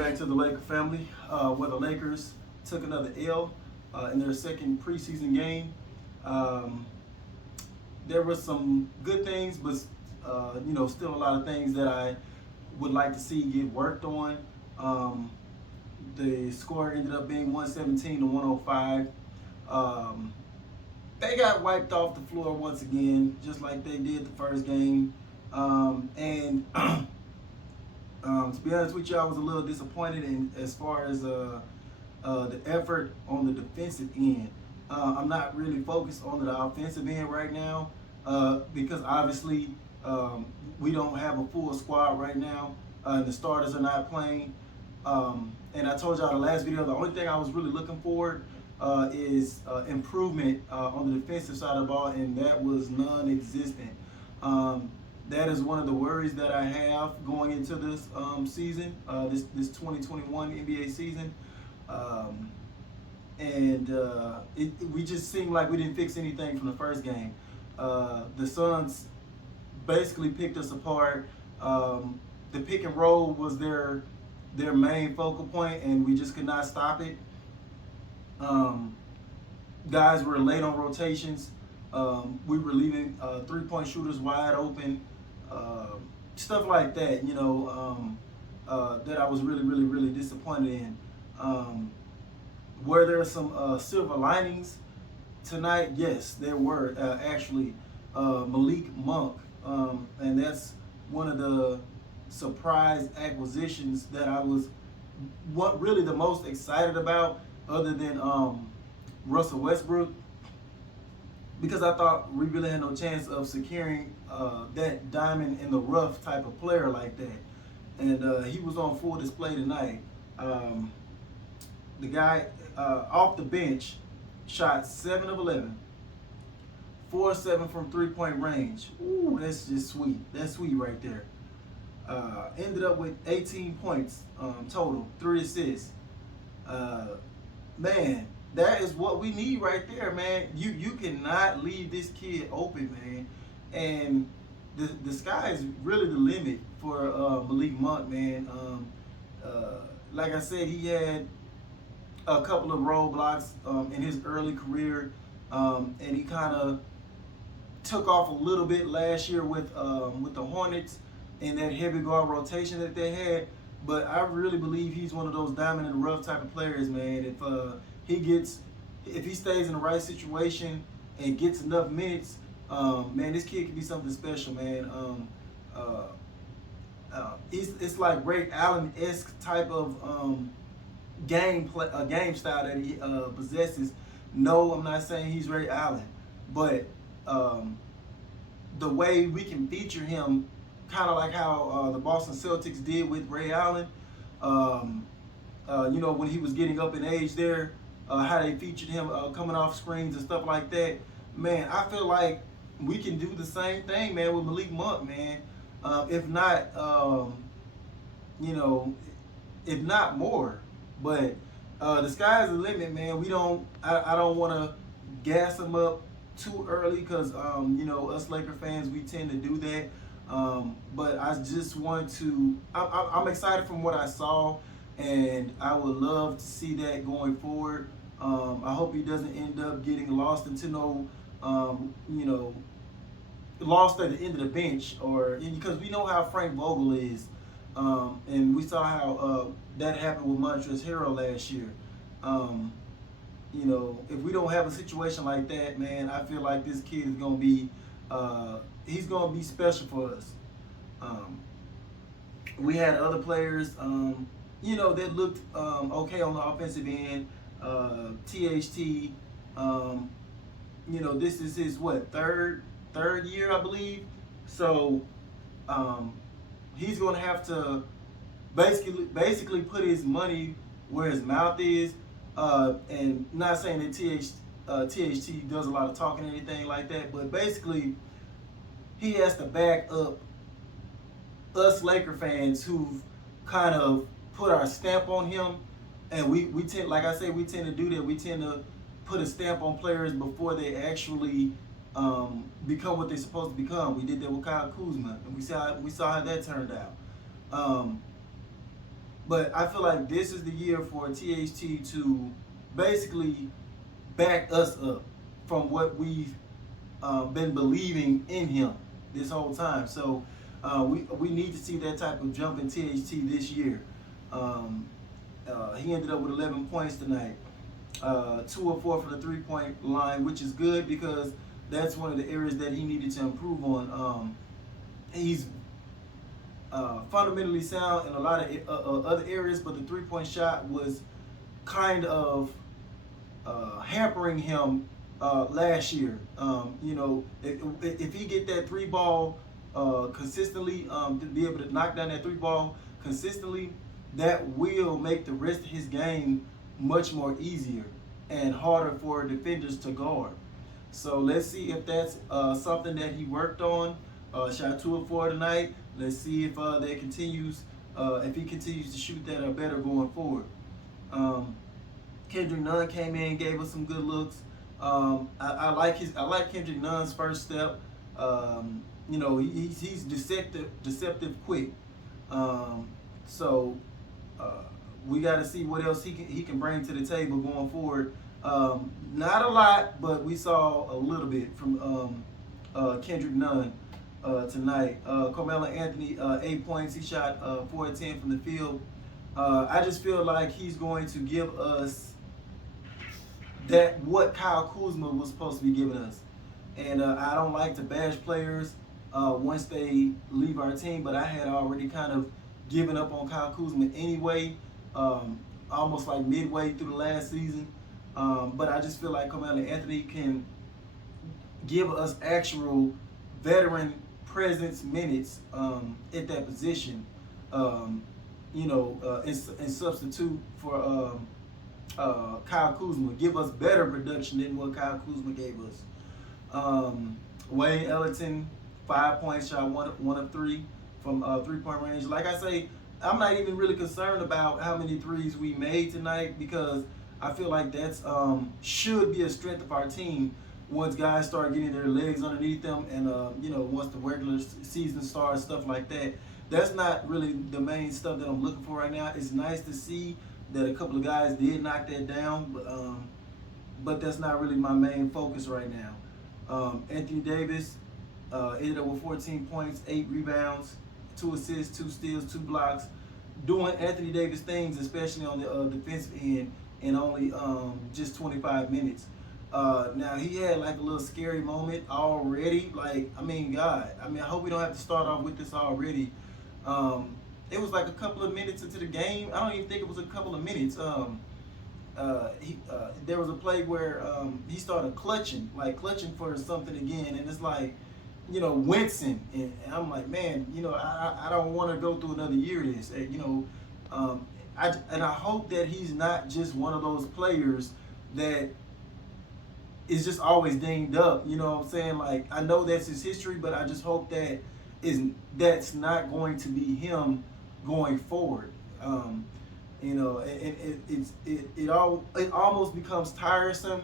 back to the Laker family, where the Lakers took another L in their second preseason game. Um, there were some good things, but still a lot of things that I would like to see get worked on. Um, the score ended up being 117 to 105. Um, they got wiped off the floor once again, just like they did the first game. And to be honest with you, I was a little disappointed in as far as the effort on the defensive end. I'm not really focused on the offensive end right now because obviously we don't have a full squad right now. The starters are not playing. And I told y'all the last video, the only thing I was really looking for is improvement on the defensive side of the ball, and that was non-existent. That is one of the worries that I have going into this season, this 2021 NBA season. We just seemed like we didn't fix anything from the first game. The Suns basically picked us apart. The pick and roll was their main focal point, and we just could not stop it. Guys were late on rotations. We were leaving three-point shooters wide open. Stuff like that, that I was really disappointed in. Were there some silver linings tonight? Yes, there were. Actually, Malik Monk, and that's one of the surprise acquisitions that I was really the most excited about, other than Russell Westbrook, because I thought we really had no chance of securing that diamond in the rough type of player like that. And he was on full display tonight. The guy off the bench shot 7 of 11, 4 of 7 from three-point range. Ooh, that's just sweet. That's sweet right there. Ended up with 18 points total, 3 assists. Man, that is what we need right there, man. You cannot leave this kid open, man. And the sky is really the limit for Malik Monk, man. Like I said, he had a couple of roadblocks in his early career, and he kind of took off a little bit last year with the Hornets and that heavy guard rotation that they had. But I really believe he's one of those diamond in the rough type of players, man. If he stays in the right situation and gets enough minutes, man, this kid could be something special, man. It's like Ray Allen-esque type of game style that he possesses. No, I'm not saying he's Ray Allen, but the way we can feature him, kind of like how the Boston Celtics did with Ray Allen, when he was getting up in age there, how they featured him coming off screens and stuff like that. Man, I feel like we can do the same thing, man, with Malik Monk, man. If not, if not more. But the sky's the limit, man. I don't want to gas him up too early because, us Laker fans, we tend to do that. But I just want to, I'm excited from what I saw, and I would love to see that going forward. I hope he doesn't end up getting lost into lost at the end of the bench, because we know how Frank Vogel is. And we saw how that happened with Montrezl Harrell last year. If we don't have a situation like that, man, I feel like this kid is going to be, he's going to be special for us. We had other players, that looked okay on the offensive end. THT, this is his third year, I believe. So he's going to have to basically put his money where his mouth is. And not saying that THT does a lot of talking or anything like that, but basically he has to back up us Laker fans who've kind of put our stamp on him. And we tend, like I said, we tend to do that. We tend to put a stamp on players before they actually become what they're supposed to become. We did that with Kyle Kuzma, and we saw how that turned out. But I feel like this is the year for THT to basically back us up from what we've been believing in him this whole time. So we need to see that type of jump in THT this year. Um, he ended up with 11 points tonight, 2 of 4 from the 3-point line, which is good because that's one of the areas that he needed to improve on. He's fundamentally sound in a lot of other areas, but the 3-point shot was kind of hampering him last year. If he get that 3 ball consistently, to be able to knock down that 3 ball consistently, that will make the rest of his game much more easier and harder for defenders to guard. So let's see if that's something that he worked on. Shot 2 of 4 tonight. Let's see if that continues. If he continues to shoot that better going forward. Kendrick Nunn came in, gave us some good looks. I like Kendrick Nunn's first step. He's deceptive quick. So we got to see what else he can bring to the table going forward. Not a lot, but we saw a little bit from Kendrick Nunn tonight. Carmelo Anthony, 8 points. He shot 4 of 10 from the field. I just feel like he's going to give us that what Kyle Kuzma was supposed to be giving us. And I don't like to bash players once they leave our team, but I had already kind of given up on Kyle Kuzma anyway, almost like midway through the last season. But I just feel like Carmelo Anthony can give us actual veteran presence minutes at that position, and substitute for Kyle Kuzma, give us better production than what Kyle Kuzma gave us. Wayne Ellington, 5 points, shot one of 3 from 3-point range. Like I say, I'm not even really concerned about how many threes we made tonight because I feel like that's should be a strength of our team once guys start getting their legs underneath them and once the regular season starts, stuff like that. That's not really the main stuff that I'm looking for right now. It's nice to see that a couple of guys did knock that down, but that's not really my main focus right now. Anthony Davis ended up with 14 points, 8 rebounds, 2 assists, 2 steals, 2 blocks, doing Anthony Davis things, especially on the defensive end, in only just 25 minutes. Now, he had like a little scary moment already. God, I hope we don't have to start off with this already. It was like a couple of minutes into the game. I don't even think it was a couple of minutes. There was a play where he started clutching for something again, and it's like, wincing. And I'm like, man, I don't want to go through another year of this. I hope that he's not just one of those players that is just always dinged up. You know what I'm saying? Like, I know that's his history, but I just hope that's not going to be him going forward. It almost becomes tiresome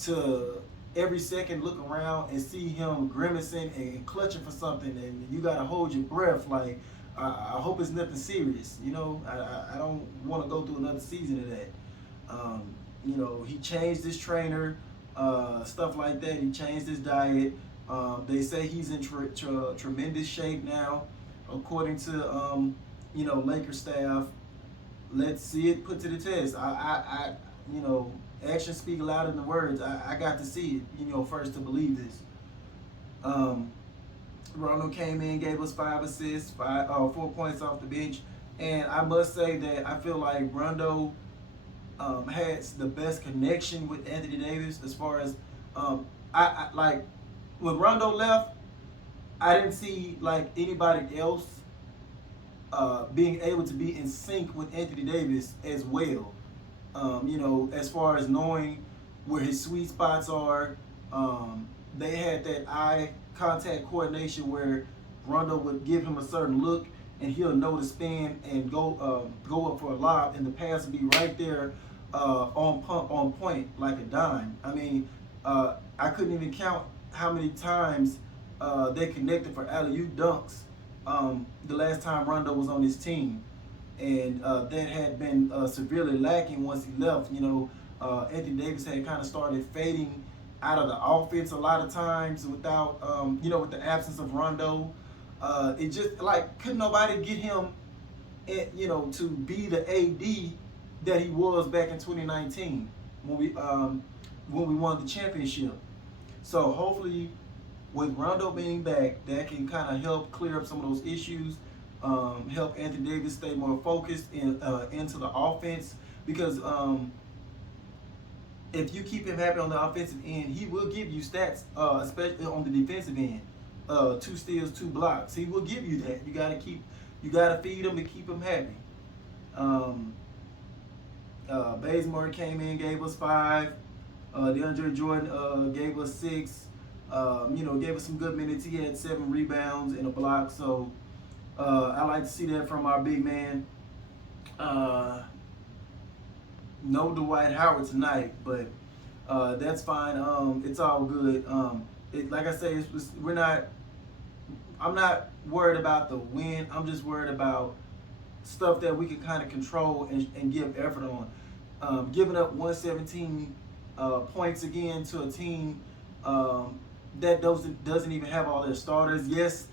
to every second look around and see him grimacing and clutching for something, and you gotta hold your breath. Like, I hope it's nothing serious. I don't want to go through another season of that. He changed his trainer, stuff like that. He changed his diet. They say he's in tremendous shape now, according to Lakers staff. Let's see it put to the test. Actions speak louder than words. I got to see it, first to believe this. Rondo came in, gave us 5 assists, 4 points off the bench, and I must say that I feel like Rondo has the best connection with Anthony Davis as far as I like when Rondo left, I didn't see like anybody else being able to be in sync with Anthony Davis as well. As far as knowing where his sweet spots are, they had that eye contact coordination where Rondo would give him a certain look and he'll know to spin and go up for a lob, and the pass would be right there on point like a dime. I couldn't even count how many times they connected for alley-oop dunks the last time Rondo was on his team. and that had been severely lacking once he left. Anthony Davis had kind of started fading out of the offense a lot of times without, with the absence of Rondo. It just like couldn't nobody get him, to be the AD that he was back in 2019 when we won the championship. So hopefully, with Rondo being back, that can kind of help clear up some of those issues, help Anthony Davis stay more focused into the offense. Because if you keep him happy on the offensive end, he will give you stats, especially on the defensive end. 2 steals, 2 blocks. He will give you that. You gotta feed him to keep him happy. Bazemore came in, gave us 5. DeAndre Jordan gave us 6. Gave us some good minutes. He had 7 rebounds and a block. So I like to see that from our big man. No Dwight Howard tonight, but that's fine. It's all good. Like I say, I'm not worried about the win. I'm just worried about stuff that we can kind of control and give effort on. Giving up 117 points again to a team that doesn't even have all their starters. Yes,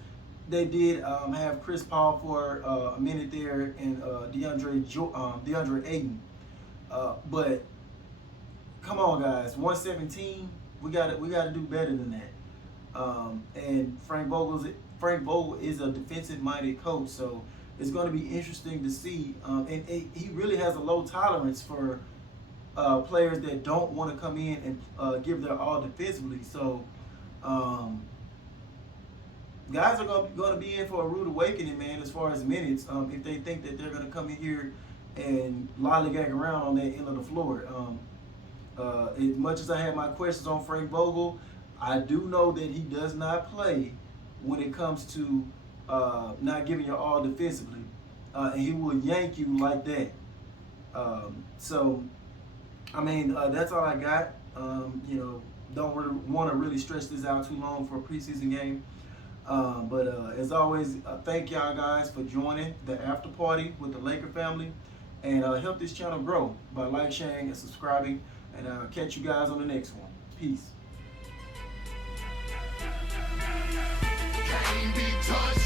they did have Chris Paul for a minute there and DeAndre Ayton. But come on, guys, 117. We got to do better than that. And Frank Vogel is a defensive-minded coach, so it's going to be interesting to see. And he really has a low tolerance for players that don't want to come in and give their all defensively. So guys are going to be in for a rude awakening, man, as far as minutes, if they think that they're going to come in here and lollygag around on that end of the floor. As much as I have my questions on Frank Vogel, I do know that he does not play when it comes to not giving your all defensively. And he will yank you like that. So, I mean, that's all I got. Don't really want to really stretch this out too long for a preseason game. But as always, thank y'all guys for joining the after party with the Laker family. And help this channel grow by like, sharing, and subscribing. And I'll catch you guys on the next one. Peace. Can't be touched.